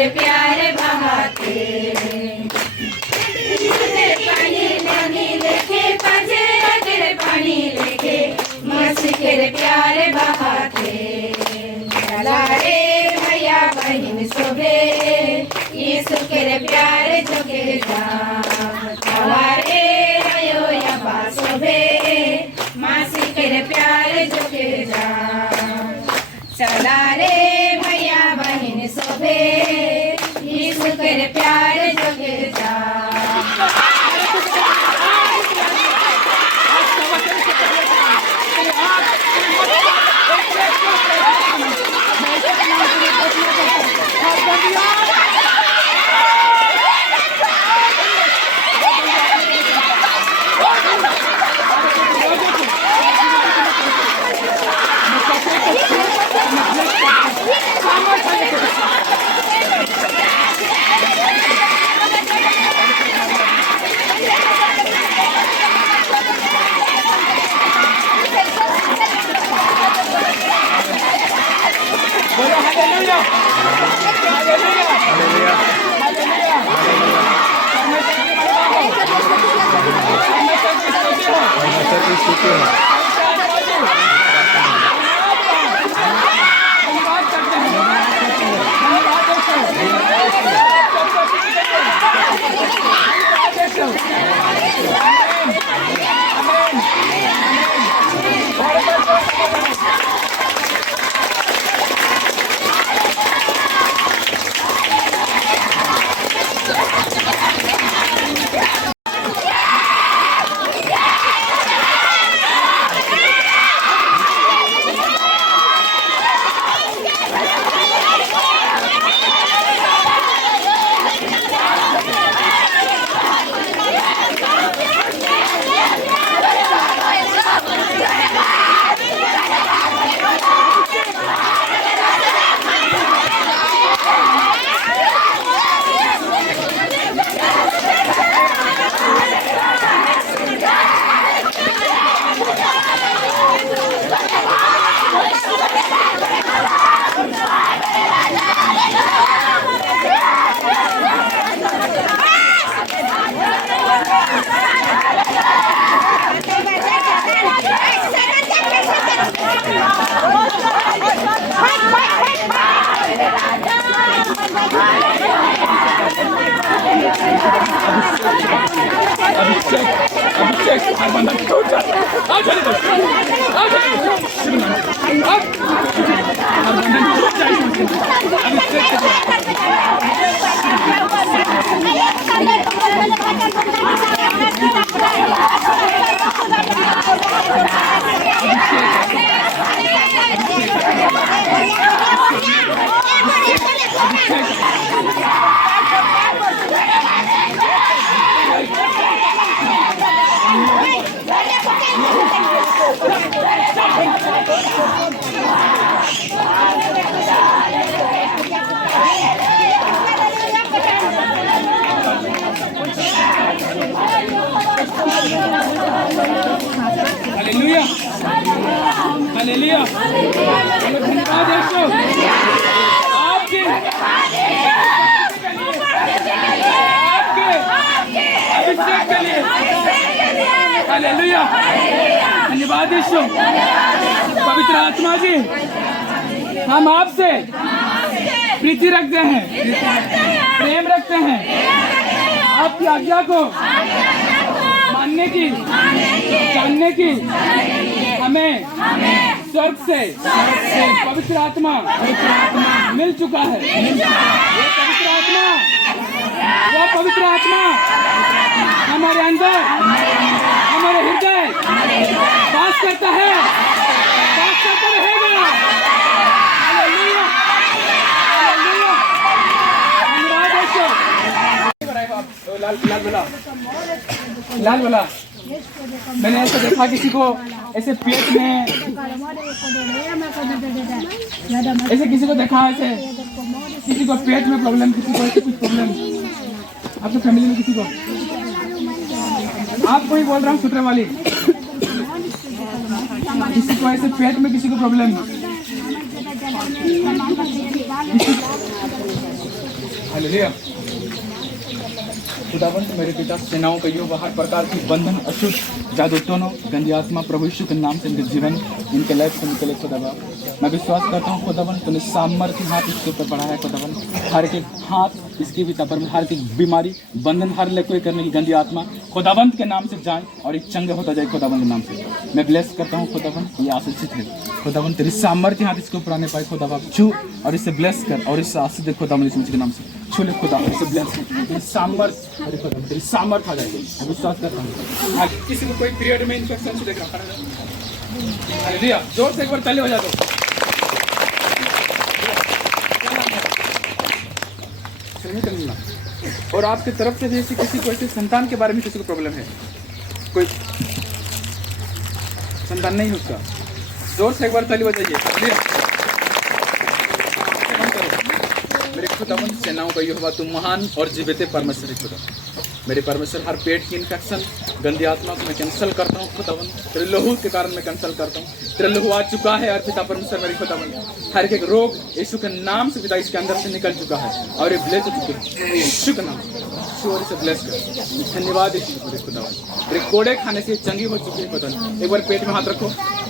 कर प्यार बहाते पानी नहीं लेके पजे अगर पानी लेके मस्ती कर प्यार बहाते चला रे भैया बहन सोबे यीशु कर प्यार जोगे जा चला रे रयो या सोबे मासी कर प्यार जोगे जा चला रे भैया बहन सोबे यीशु कर प्यार जोगे जा हालेलुया हालेलुया धन्यवाद यीशु आपके अभिषेक के लिए हालेलुया धन्यवाद यीशु पवित्र आत्मा जी हम आपसे प्रीति रखते हैं प्रेम रखते हैं आपकी आज्ञा को मानने की जानने की हमें स्वर्ग से पवित्र आत्मा मिल चुका है। वो पवित्र आत्मा हमारे अंदर हमारे हृदय वास करता है, वास करता रहेगा। हालेलुया हालेलुया धन्यवाद यीशु। लाल वाला मैंने ऐसे देखा किसी को ऐसे पेट में ऐसे किसी को देखा ऐसे किसी को पेट में प्रॉब्लम किसी को ऐसे कुछ प्रॉब्लम आपके फैमिली में किसी को आपको ही बोल रहा हूँ सूत्र वाली किसी को ऐसे पेट में किसी को प्रॉब्लम हालेलुया। खुदावंत मेरे पिता सेनाओं का यहोवा हर प्रकार की बंधन, अशुद्ध, जादू, टोनों, गंदी आत्मा प्रभु यीशु के नाम से इनके जीवन, इनके लाइफ से निकले खुदावा। मैं विश्वास करता हूँ खुदावंत तूने सामर्थ्य हाथ इसके ऊपर बढ़ाया खुदावंत। हर एक हाथ इसके भी पर हर एक बीमारी, बंधन, हर लेकोए करने की गंदी आत्मा खुदावंत के नाम से जाए और एक चंगे होता जाए खुदावंत के नाम से। मैं ब्लेस करता हूँ खुदावंत, ये आशीषित है खुदावंत। तेरी सामर्थ्य हाथ इसके ऊपर आने पाए खुदावा। छू और इसे ब्लेस कर और इससे आशीष दे खुदावंत के नाम से। छू ले खुदा, इसे ब्लेस कर। तेरी सामर्थ्य, अरे खुदावंत तेरी सामर्थ्य आ जाएगी। मैं विश्वास करता हूँ। आज किसी को कोई पीरियड में इन्फेक्शन से देख रहा है, हालेलुया, जोर से एक बार ताली बजा दो। और आपकी तरफ से भी ऐसी किसी को ऐसे संतान के बारे में किसी को प्रॉब्लम है, कोई संतान नहीं उसका, जोर से एक बार ताली बजाइए। मेरे खुदावंत सेनाओं का यहोवा तू महान और जीवित परमेश्वर खुदा। मेरे परमेश्वर हर पेट की इन्फेक्शन, गंदी आत्मा को मैं कैंसिल करता हूँ खुदावंत। तेरे लहू के कारण मैं कैंसिल करता हूँ। तेरे लहू आ चुका है और पिता परमेश्वर मेरे खुदावंत हर एक रोग यीशु के नाम से पिता इसके अंदर से निकल चुका है और ये ब्लेस हो चुके हैं यीशु के नाम से। से ब्लेस कर, धन्यवाद यीशु मेरे खुदावंत। मेरे कोड़े खाने से चंगी हो चुकी है खुदावंत। एक बार पेट में हाथ रखो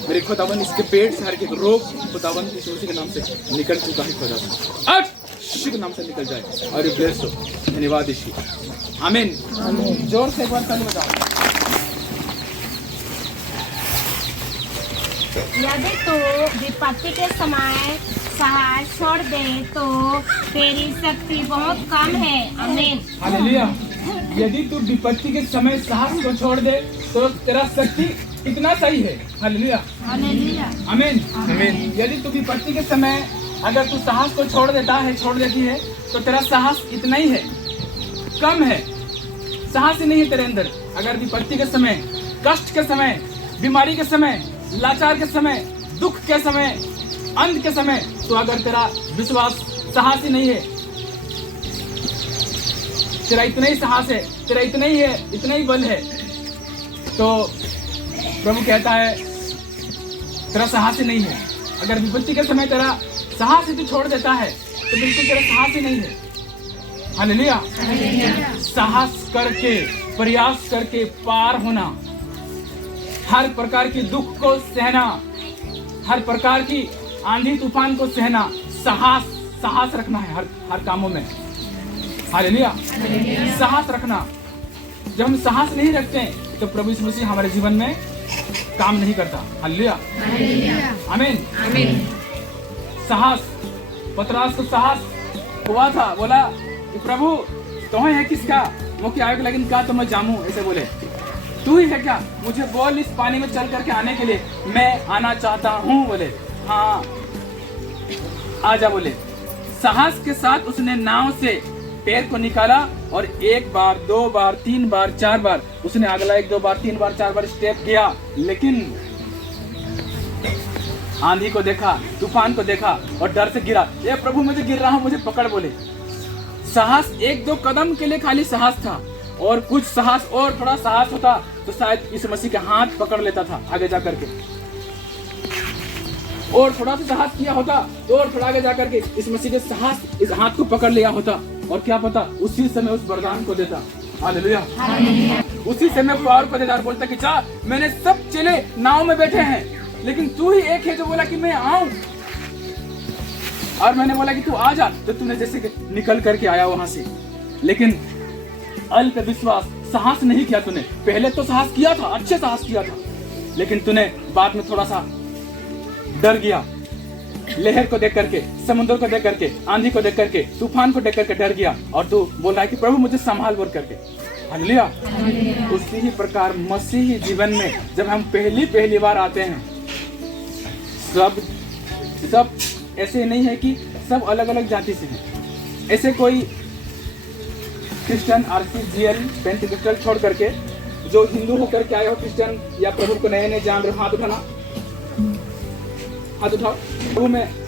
मेरे खुदावंत, इसके पेट से हर एक रोग खुदावंत यीशु के नाम से निकल चुका है खुदावंत। आज यीशु के नाम से निकल जाए और ये ब्लेस हो। धन्यवाद यीशु, आमीन। जोर से एक बार ताली बजाओ। यदि तू विपत्ति के समय साहस छोड़ दे तो तेरी शक्ति बहुत कम है। आमीन। हालेलुया। यदि तू विपत्ति के समय साहस को छोड़ दे तो तेरा शक्ति कितना सही है। हालेलुया, हालेलुया, आमीन, आमीन। यदि तू विपत्ति के समय अगर तू साहस को छोड़ देती है तो तेरा साहस इतना ही है, कम है, साहस ही नहीं है तेरे अंदर। अगर विपत्ति के समय, कष्ट के समय, बीमारी के समय, लाचार के समय, दुख के समय, अंत के समय, तो अगर तेरा विश्वास साहस ही नहीं है, तेरा इतना ही साहस है, तेरा इतना ही है, इतना ही बल है, तो प्रभु कहता है तेरा साहस ही नहीं है। अगर विपत्ति के समय तेरा साहस ही तू छोड़ देता है तो बिल्कुल तेरा साहस ही नहीं है। हालेलुया। साहस करके, प्रयास करके पार होना, हर प्रकार की दुख को सहना, हर प्रकार की आंधी तूफान को सहना, साहस रखना है हर कामों में। हालेलुया, साहस रखना। जब हम साहस नहीं रखते तो प्रभु यीशु मसीह हमारे जीवन में काम नहीं करता। हालेलुया, आमीन, आमीन। साहस, पतरस को साहस हुआ था, बोला कि प्रभु तुम्हें है किसका मुख्य आयोग लेकिन का तो मैं जामू, ऐसे बोले तू ही है क्या, मुझे बोल इस पानी में चल करके आने के लिए, मैं आना चाहता हूँ। बोले हाँ आजा। बोले साहस के साथ उसने नाव से पैर को निकाला और 1 बार 2 बार 3 बार 4 बार उसने अगला 1 2 बार 3 बार 4 बार स्टेप किया, लेकिन आंधी को देखा, तूफान को देखा और डर से गिरा। ये प्रभु मुझे गिर रहा हूँ, मुझे पकड़। बोले साहस 1-2 कदम के लिए खाली साहस था, और कुछ साहस और थोड़ा साहस होता तो शायद इस मसीह के हाथ पकड़ लेता था आगे जा करके, और थोड़ा सा साहस किया होता तो और थोड़ा आगे जा करके इस मसीह के साहस इस हाथ को पकड़ लिया होता, और क्या पता उसी समय उस वरदान को देता। हालेलुया, उसी समय पावर को देता और बोलता कि जा, मैंने सब चेले नाव में बैठे हैं लेकिन तू ही एक है जो बोला कि मैं आऊं, और मैंने बोला कि तू आ जा, तो तूने जैसे निकल करके आया वहां से। लेकिन अल्प विश्वास, साहस नहीं किया तूने। पहले तो साहस किया था, अच्छे साहस किया था, लेकिन तूने बाद में थोड़ा सा डर गया। लहर को देख करके, समुद्र को देख करके, आंधी को देख करके, तूफान को देख करके डर गया, और तू बोल रहा है कि प्रभु मुझे संभाल बोल करके। हालेलुया। उसी ही प्रकार मसीही जीवन में जब हम पहली बार आते हैं, सब ऐसे नहीं है कि सब अलग अलग जाति से हैं। ऐसे कोई क्रिश्चियन, आरसीजीएल, पेंटिकल छोड़ करके जो हिंदू होकर के आए हो, क्रिश्चियन या प्रभु को नए नए जान रहे हो, हाथ उठाना, हाथ उठाओ।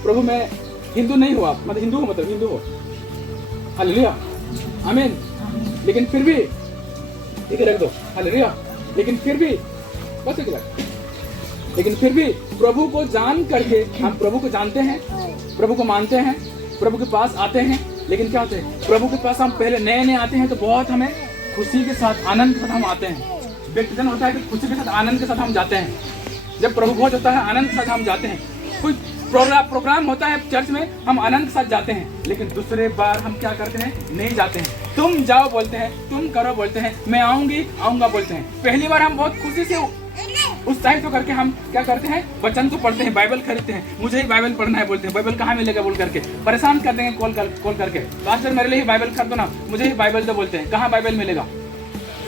प्रभु में हिंदू नहीं हो आप, मतलब हिंदू हो, मतलब हिंदू हो। हालेलुया, आमीन। लेकिन फिर भी एक रख दो, हालेलुया। लेकिन फिर भी बस एक रख, लेकिन फिर भी प्रभु को जान करके हम प्रभु को जानते हैं, प्रभु को मानते हैं, प्रभु के पास आते हैं, लेकिन क्या होता है, प्रभु के पास हम पहले नए नए आते हैं तो बहुत हमें खुशी के साथ, आनंद के साथ हम आते हैं। व्यक्तिगत होता है कि खुशी के साथ, आनंद के साथ हम जाते हैं। जब प्रभु भोज होता है, आनंद के साथ हम जाते हैं। कोई प्रोग्राम होता है चर्च में, हम आनंद के साथ जाते हैं। लेकिन दूसरे बार हम क्या करते हैं, नहीं जाते हैं। तुम जाओ बोलते हैं, तुम करो बोलते हैं, मैं आऊंगा बोलते हैं। पहली बार हम बहुत खुशी से उत्साहित होकर के हम क्या करते हैं, वचन को पढ़ते हैं, बाइबल खरीदते हैं। मुझे ही बाइबल पढ़ना है बोलते हैं, बाइबल कहाँ मिलेगा बोल करके परेशान कर देंगे कॉल करके, पास्टर मेरे लिए ही बाइबल खरीदो ना, मुझे ही बाइबल दो बोलते हैं, कहाँ बाइबल मिलेगा।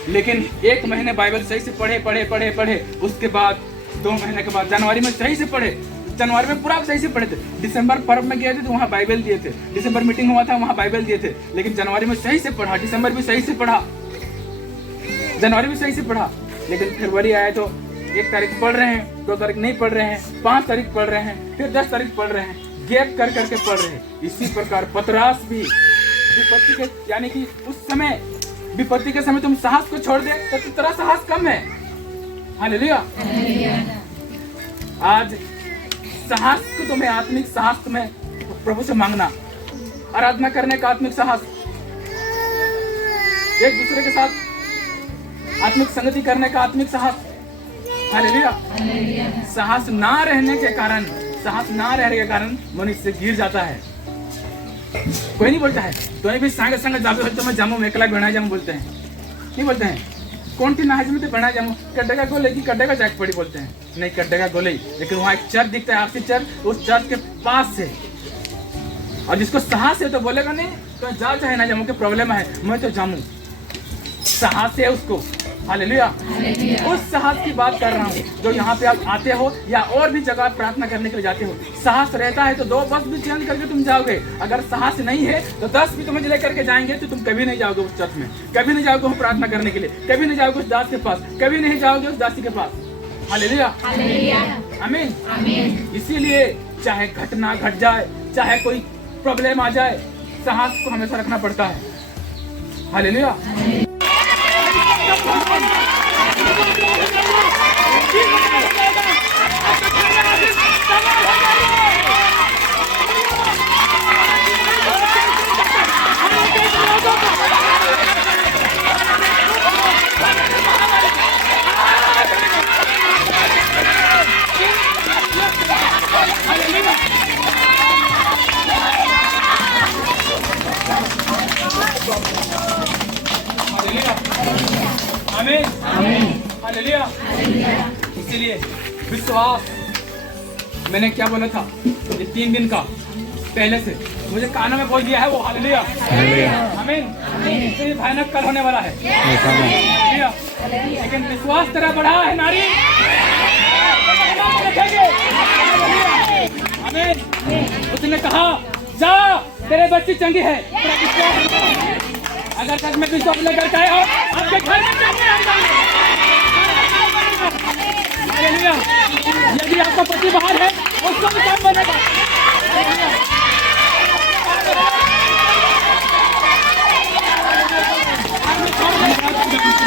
लेकिन 1 महीने बाइबल सही से पढ़े, उसके बाद 2 महीने के बाद जनवरी में सही से पढ़े, जनवरी में पूरा सही से पढ़े थे। दिसंबर पर्व में गए थे तो वहाँ बाइबल दिए थे, दिसंबर मीटिंग हुआ था वहाँ बाइबल दिए थे। लेकिन जनवरी में सही से पढ़ा, दिसंबर भी सही से पढ़ा, जनवरी भी सही से पढ़ा। लेकिन फरवरी आया तो 1 तारीख पढ़ रहे हैं, 2 तारीख नहीं पढ़ रहे हैं, 5 तारीख पढ़ रहे हैं, फिर 10 तारीख पढ़ रहे हैं, गैप कर करके पढ़ रहे हैं। इसी प्रकार पतरस भी विपत्ति के, यानी कि उस समय विपत्ति के समय तुम साहस को छोड़ दे तो तेरा साहस कम है। हालेलुया। आज साहस को तुम्हें, आत्मिक साहस तुम्हें प्रभु से मांगना, आराधना करने का आत्मिक साहस, एक दूसरे के साथ आत्मिक संगति करने का आत्मिक साहस। हालेलुया। साहस ना रहने के कारण मनुष्य गिर जाता है। कोई नहीं बोलता है तो भी संग संग जाबे तो मैं जामू एकला बना जामू बोलते हैं, नहीं बोलते हैं। कौन थी नाहज में तो बना जामू, कड्डे का गोले की कड्डे का जैक पड़ी बोलते हैं, नहीं कड्डे का गोले। लेकिन वहाँ एक चर्च दिखता है, आपसी चर्च, उस चर्च के पास से। और जिसको साहस है तो बोलेगा नहीं तो जा चाहे ना जामू, के प्रॉब्लम है मैं तो जामू, साहस है उसको। हालेलुया। उस साहस की बात कर रहा हूँ जो यहाँ पे आप आते हो या और भी जगह प्रार्थना करने के लिए जाते हो। साहस रहता है तो 2 बस भी चेंज करके तुम जाओगे। अगर साहस नहीं है तो 10 भी तुम्हें लेकर के जाएंगे तो तुम कभी नहीं जाओगे उस चर्च में, कभी नहीं जाओगे वहाँ प्रार्थना करने के लिए, कभी नहीं जाओगे उस दास के पास, कभी नहीं जाओगे उस दासी के पास। हालेलुया। आमीन। इसीलिए चाहे घटना घट जाए, चाहे कोई प्रॉब्लम आ जाए, साहस को हमेशा रखना पड़ता है। हालेलुया। आमीन। हालेलुया। इसीलिए विश्वास, मैंने क्या बोला था ये 3 दिन का पहले से मुझे कानों में बोल दिया है वो। हालेलुया। आमीन। इसलिए भयानक कल होने वाला है। हालेलुया। लेकिन विश्वास तेरा बढ़ा है नारी, आमीन। उसने कहा जा तेरे बच्ची चंगी है। अगर सच में विश्वास लेकर के आए हो आपके घर में चंगी आ जाएंगे। हालेलुया। यदि आपका पति बाहर है उसको भी काम बनेगा।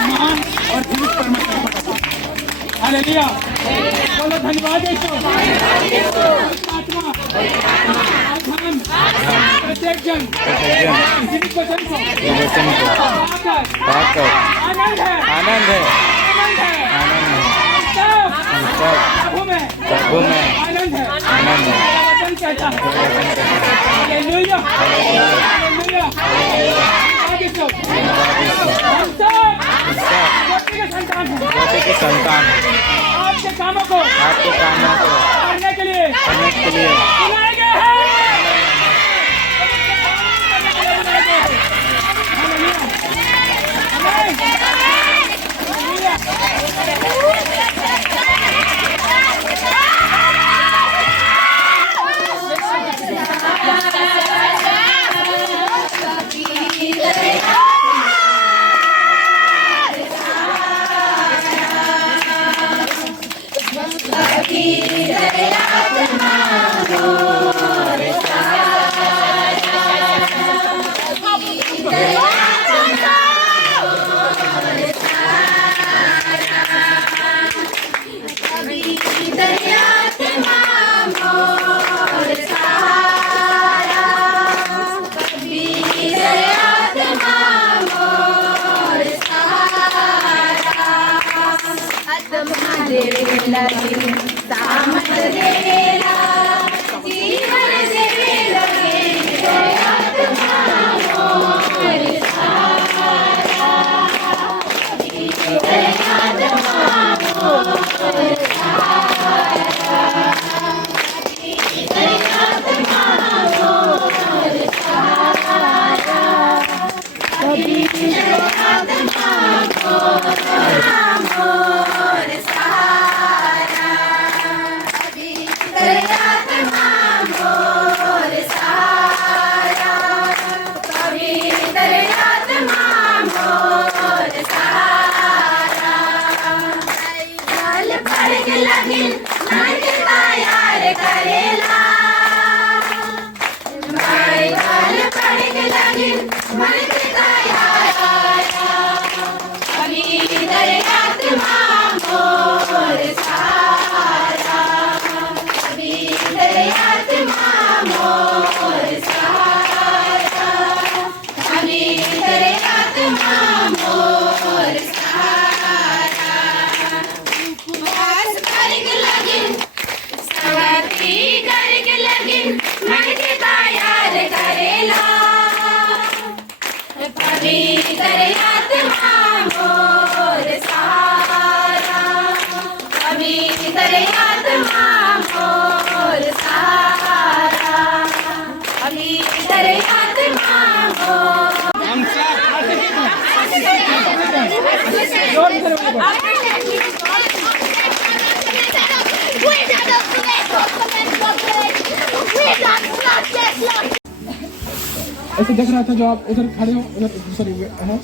महान और जीवित परमेश्वर। हालेलुया। बोलो धन्यवाद आत्मा धन प्रत्येक जन जीवित वचन को पाकर आनंद है प्रभु में आनंद है। वचन कहता है हालेलुया। हालेलुया। हम सब ज्योति के संतान आपके कामों को करने के लिए बुलाए गए हैं। दया ऐसे देख रहा था जो आप उधर खड़े हो, उधर सॉरी है,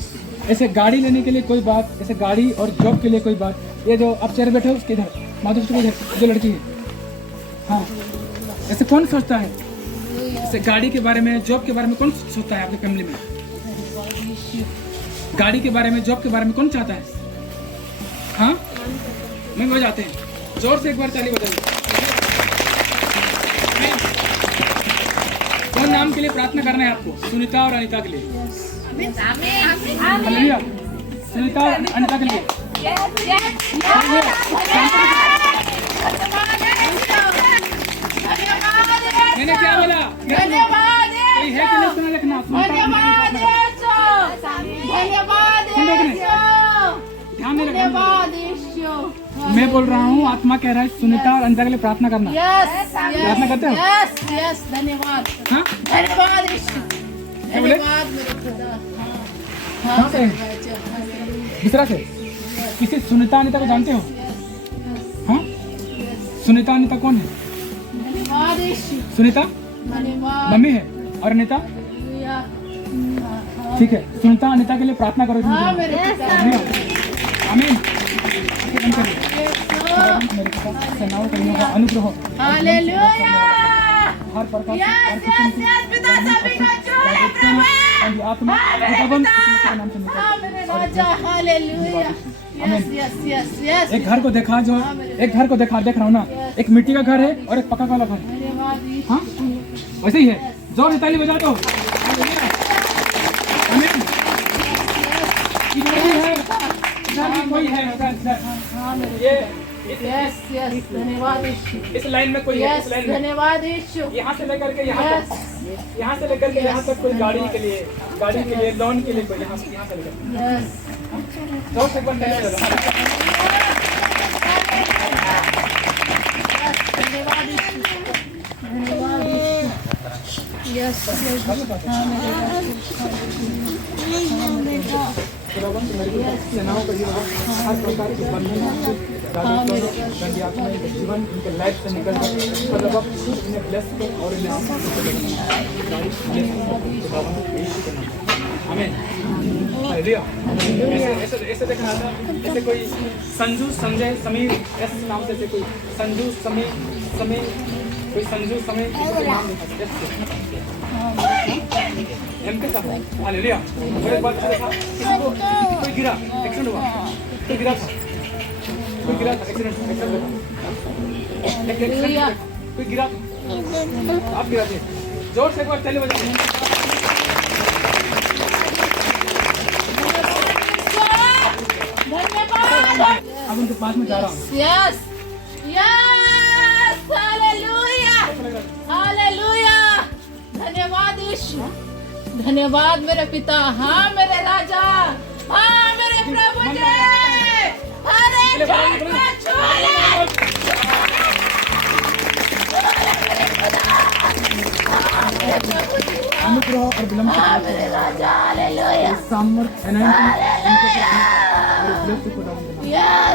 ऐसे गाड़ी लेने के लिए कोई बात, ऐसे गाड़ी और जॉब के लिए कोई बात, ये जो आप चेयर बैठे हो उसके इधर माधुष्ट के इधर जो लड़की है, हाँ, ऐसे कौन सोचता है? ऐसे गाड़ी के बारे में, जॉब के बारे में कौन सोचता है आपकी फैमिली में? गाड़ी के बारे में, जॉब के बारे में कौन चाहता है? हाँ, मैं बजाते हैं, जोर से एक बार ताली बजाइए। कौन नाम के लिए प्रार्थना करना है आपको? सुनीता और अनीता के लिए। हालेलुया। सुनीता और अनीता के लिए। मैंने क्या बोला? धन्यवाद कोई है कि नहीं सुना? लिखना ध्यान में रखना। मैं बोल रहा हूँ, आत्मा कह रहा है सुनीता और अनीता के लिए प्रार्थना करना। प्रार्थना करते हो? धन्यवाद। हाँ, धन्यवाद क्या बोले? कहाँ से? दूसरा से किसी सुनीता अनीता को जानते हो? हाँ, सुनीता अनीता कौन है? सुनीता मम्मी है और अनीता, ठीक है। सुनीता अनीता के लिए प्रार्थना करो। आमीन। सेनाओं का अनुग्रह हर प्रकार आत्मा एक घर को देखा, जो एक घर को देखा, देख रहा हूँ ना, एक मिट्टी का घर है और एक पक्का वाला घर है। हाँ, वैसे ही है। जोर ताली बजा दो। आमीन। कोई है ये धन्यवाद। इस लाइन में कोई है, इस लाइन में धन्यवाद। यहाँ से लेकर के यहाँ तक, यहाँ से लेकर के यहाँ तक कोई गाड़ी के लिए, लोन के लिए कोई यहाँ से लेकर जोर से एक बार ताली बजा दो। सेनाओं का हर प्रकार के बंधन जीवन इनके लाइफ से निकल जाए, मतलब अब इन्हें ब्लेस कर और आमीन। ऐसे देखना था, ऐसे कोई संजू, संजय, समीर, ऐसे नाम से कोई संजू, समीर, कोई संजू, समीर नाम लिखा एम के साथ। हालेलुया। और एक बात देखा, किसी को कोई गिरा, एक्सीडेंट हुआ, कोई गिरा था, एक्सीडेंट कोई गिरा था, आप गिरा थे। जोर से एक बार ताली बजाओ। अब उनके पास में जा रहा हूँ। Yes hallelujah, hallelujah. धन्यवाद यीशु, धन्यवाद मेरे पिता। हाँ मेरे राजा, हाँ मेरे प्रभु जी। हरे अनुग्रह और विलंब मेरे राजा। हालेलुया। सामर्थ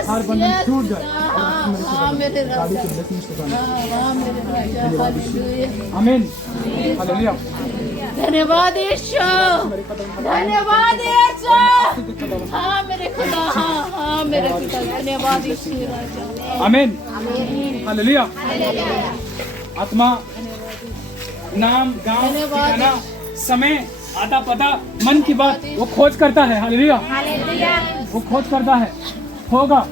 हर बंधन टूट जाए। हाँ मेरे राजा, हाँ मेरे राजा। हालेलुया। आमीन। हालेलुया। धन्यवाद यीशु, धन्यवाद यीशु। हाँ मेरे खुदा, हाँ मेरे पिता। धन्यवाद यीशु राजा। आमीन। हालेलुया। आत्मा, नाम, गांव, ठिकाना, समय, आता पता, मन की बात वो खोज करता है। हालेलुया। वो खोज करता है, होगा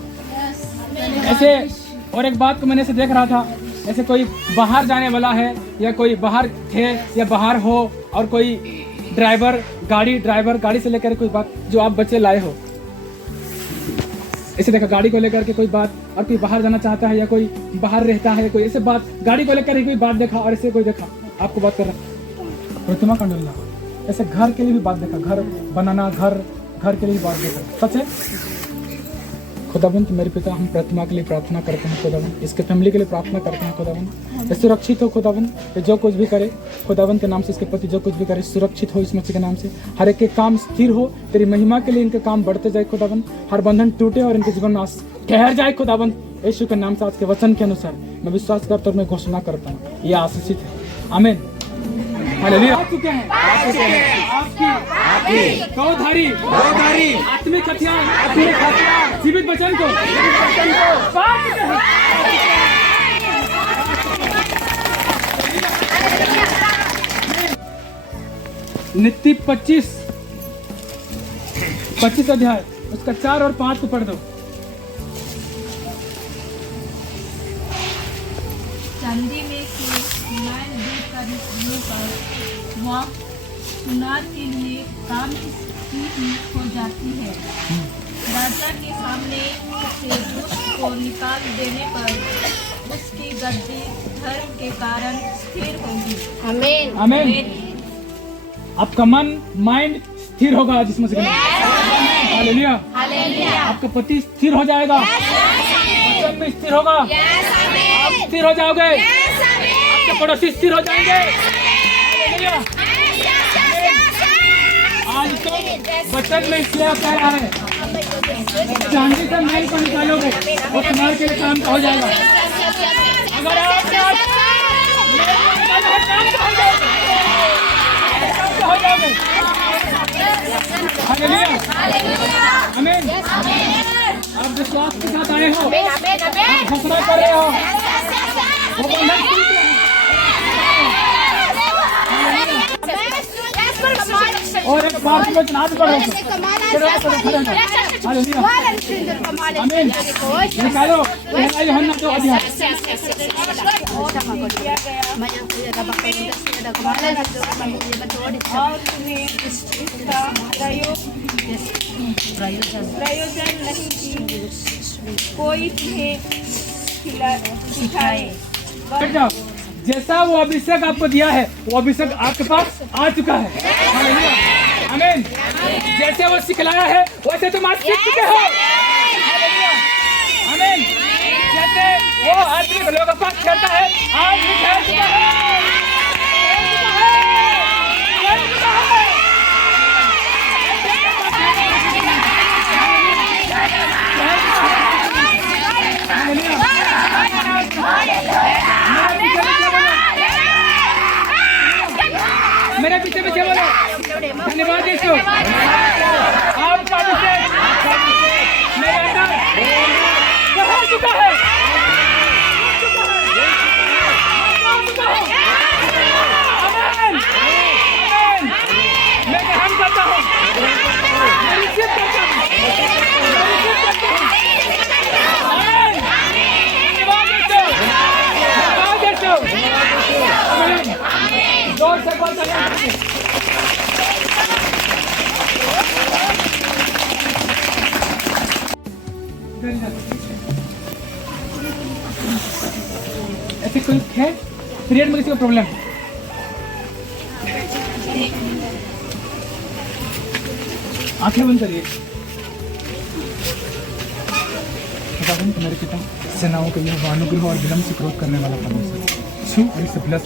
ऐसे। और एक बात को मैंने ऐसे देख रहा था, जैसे कोई बाहर जाने वाला है, या कोई बाहर थे या बाहर हो, और कोई ड्राइवर गाड़ी से लेकर कोई बात जो आप बच्चे लाए हो, ऐसे देखा गाड़ी को लेकर के कोई बात, और कोई बाहर जाना चाहता है या कोई बाहर रहता है, कोई ऐसे बात गाड़ी को लेकर ही कोई बात देखा, और ऐसे कोई देखा आपको बात कर रहा प्रतिमा कंडोला, ऐसे घर के लिए भी बात देखा, घर बनाना, घर के लिए भी बात देखा। सच है खुदाबंद मेरे पिता, हम प्रतिमा के लिए प्रार्थना करते हैं खुदाबंद, इसके फैमिली के लिए प्रार्थना करते हैं खुदाबंद, ये सुरक्षित हो खुदाबंद, ये जो कुछ भी करे खुदाबंद के नाम से, इसके पति जो कुछ भी करे सुरक्षित हो इस मसीह के नाम से, हर एक के काम स्थिर हो, तेरी महिमा के लिए इनके काम बढ़ते जाए खुदाबंद, हर बंधन टूटे और इनके जीवन में ठहर जाए खुदाबंद, यीशु के नाम से आज के वचन के अनुसार मैं विश्वास करता हूँ, मैं घोषणा करता हूँ, ये आशीषित है। आमीन। हालेलुया। आ चुके हैं आपकी दो-धारी आत्मिक हथियार जीवित वचन को पा चुके हैं। नीति 25 अध्याय उसका 4 और 5 को पढ़ दो। चांदी में से मैल दूर करने पर वह सुनार के लिए काम की हो जाती है। राजा के सामने से दुष्ट को निकाल देने पर उसकी गद्दी धर्म के कारण स्थिर होगी। आमीन। आमीन। आपका मन माइंड स्थिर होगा जिसमें से हालेलुया। आपका पति स्थिर हो जाएगा, वचन में स्थिर होगा, आप स्थिर हो जाओगे, आपके पड़ोसी स्थिर हो जाएंगे। हालेलुया। आज तो वचन में इसलिए कह रहा है चांदी से महल को निकालोगे वो तुम्हारे के लिए काम का हो जाएगा। अगर आप हो जाओगे। हालेलुया। आमीन। आप विश्वास के साथ आए हो, आप घोषणा कर रहे हो, वो बंधन टूट रहे हैं। और एक बार की वचन आज पढ़ो। हालेलुया। आमीन। निकालो यूहन्ना 2 अध्याय। प्रयोजन नहीं कि कोई तुम्हें सिखाए। जैसा वो अभिषेक आपको दिया है वो अभिषेक आपके पास आ चुका है। हालेलुया। आमीन। जैसे वो सिखलाया है वैसे तुम आज सीख चुके हो। हालेलुया। आमीन। जैसे वो आदमी लोगों के पास खेलता है आज भी खेल चुका है। मेरे पीछे पीछे बोलो धन्यवाद यीशु। आपका अभिषेक मेरे अंदर बढ़ा चुका है। आमीन। मैं ग्रहण करता हूँ, मैं रिसीव करता हूँ। आमीन। धन्यवाद यीशु। आमीन। जोर से बोल सकते हैं। ऐसे कोई है पीरियड में किसी को प्रॉब्लम? आंखें बंद करिए। मेरे पिता सेनाओं के लिए अनुग्रह और विलम्ब से क्रोध करने वाला परमेश्वर छू और इसे ब्लेस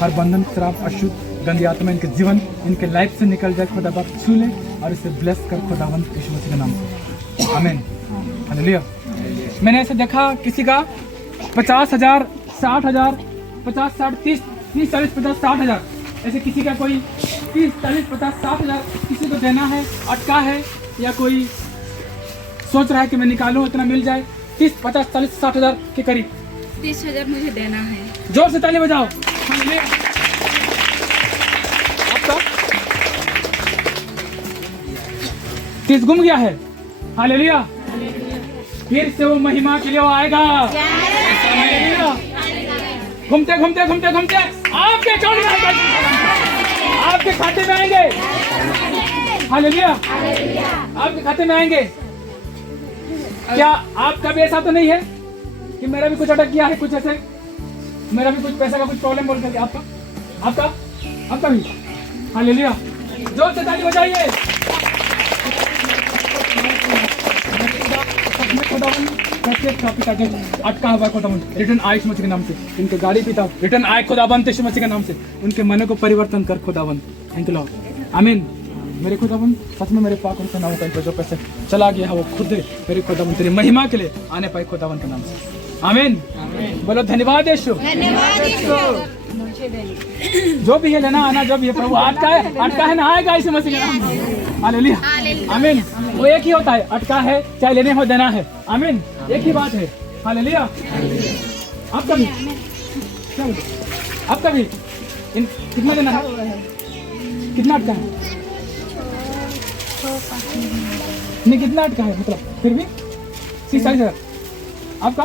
हर बंधन शराब अशुद्ध गंदी आत्मा इनके जीवन इनके लाइफ से निकल जाए। खुदा बाप छू ले और इसे ब्लेस कर खुदावंत यीशु मसीह के नाम से आमीन। हालेलुया। मैंने ऐसे देखा किसी का 50,000 60,000 50 60 30 40 50 60,000 ऐसे किसी का कोई 30 40 50 60,000 किसी को देना है, अटका है या कोई सोच रहा है कि मैं निकालूं इतना मिल जाए। 30 50 40 60,000 के करीब 30,000 मुझे देना है। जोर से ताली बजाओ। आपका 30 गुम गया है। हालेलुया। फिर से वो महिमा के लिए वो आएगा। हालेलुया। घूमते घूमते घूमते घूमते आपके अकाउंट में आएगा, आपके खाते में आएंगे। हालेलुया। आपके खाते में आएंगे। क्या आपका भी ऐसा तो नहीं है कि मेरा भी कुछ अटक गया है, कुछ ऐसे मेरा भी कुछ पैसा का कुछ प्रॉब्लम बोल करके? आपका भी। हालेलुया। जोर से ताली बजाइए। अटका हुआ खुदाबंद रिटर्न आए यीशु मसीह के नाम से। इनके गाड़ी पिता रिटर्न आए खुदाबंद यीशु मसीह के नाम से। उनके मन को परिवर्तन कर खुदाबंद। Thank you Lord. आमीन। मेरे खुदाबंद सच में मेरे पाक उनसे नाम का जो पैसे चला गया है वो खुद मेरे खुदाबंद तेरी महिमा के लिए आने पाए खुदाबंद के नाम से। आमीन। बोलो धन्यवाद यीशु। मुझे देने। जो भी है लेना आना, जो भी है प्रभु अटका है ना आएगा इसी मसीह के नाम से। हालेलुया, आमीन। वो एक ही होता है, अटका है चाहे लेने हो देना है, आमीन, एक ही बात है। हालेलुया। आप कभी आप कभी कितना देना है, कितना अटका है, नहीं कितना अटका है, मतलब फिर भी 30,000 आपका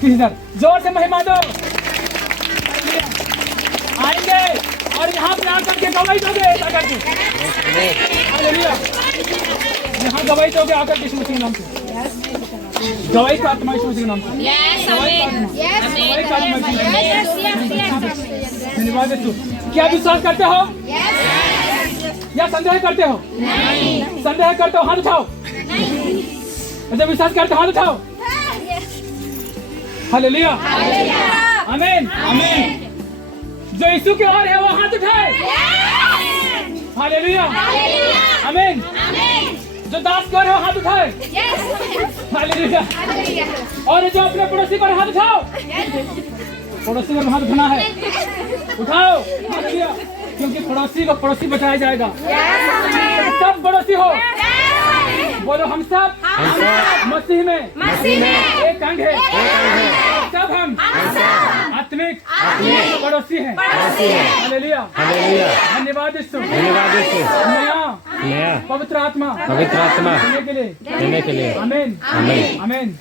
30,000। जोर से महिमा दो। आएंगे और यहाँ पे आकर के गवाही दोगे, ऐसा करके हालेलुया। यहाँ गवाही दोगे आकर के यीशु मसीह के नाम से, गवाही का आत्मा यीशु मसीह के नाम से, गवाही का आत्मा यीशु मसीह के नाम से। धन्यवाद यीशु। क्या विश्वास करते हो या संदेह करते हो? संदेह करते हो हाथ उठाओ। जब विश्वास करते हो हाथ उठाओ। हालेलुया, आमीन, आमीन। जो यीशु की ओर है वो हाथ उठाए। हालेलुया, आमीन। जो दास की ओर है वो हाथ उठाए। हालेलुया। और जो अपने पड़ोसी पर हाथ उठाओ, पड़ोसी पर हाथ उठाना है, उठाओ। हालेलुया, क्योंकि पड़ोसी को पड़ोसी बचाया जाएगा। सब पड़ोसी हो, बोलो हम सब मसीह में एक अंग है, सब हम आत्मिक पड़ोसी हैं। हालेलुया, धन्यवाद यीशु, नया पवित्र आत्मा देने के लिए, आमीन, आमीन।